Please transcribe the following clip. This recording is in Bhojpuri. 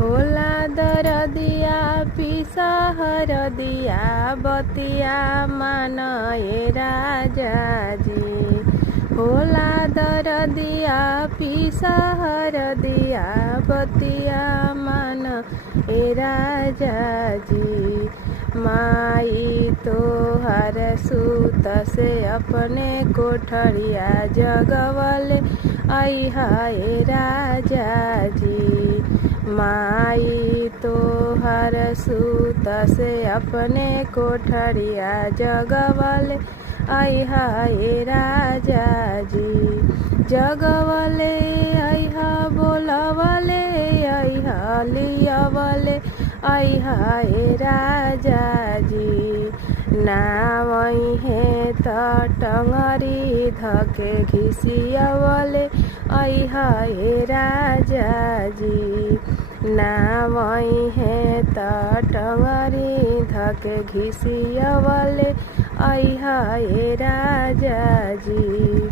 होला दरदिया पिसा हरदिया बतिया मान ए राजा जी। होला दरदिया पिसा हरदिया बतिया मान ए राजा जी। माई तोहर सूत से अपने कोठरिया जगवले अइहा ए राजा जी। माई तोहर सूत से अपने कोठरिया जगवले अइहा ए राजा जी। जगवले अइहा बोलवले अइहा लियवले अइहा ए राजा जी। नावई है त टंगरी धके घिसियवले अइहा ए राजा जी। नावई है त टंगरी धके घिसियवले अइहा ए राजा जी।